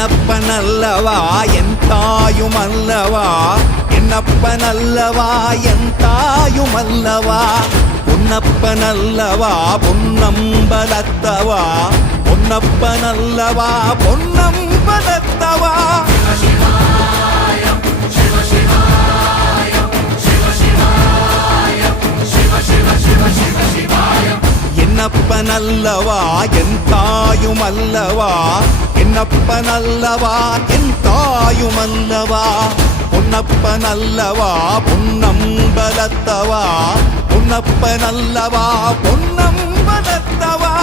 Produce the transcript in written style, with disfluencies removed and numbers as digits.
என்னப்பனல்லவா என் தாயுமல்லவா, என்னப்பனல்லவா என் தாயுமல்லவா, பொன்னப்பனல்லவா பொன்னம்பலத்தவா, பொன்னப்பனல்லவா பொன்னம்பலத்தவா. என்னப்பனல்லவா என் தாயுமல்லவா, என்னப்பனல்லவா என் தாயுமல்லவா, பொன்னப்பனல்லவா பொன்னம்பலத்தவா, பொன்னப்பனல்லவா பொன்னம்பலத்தவா.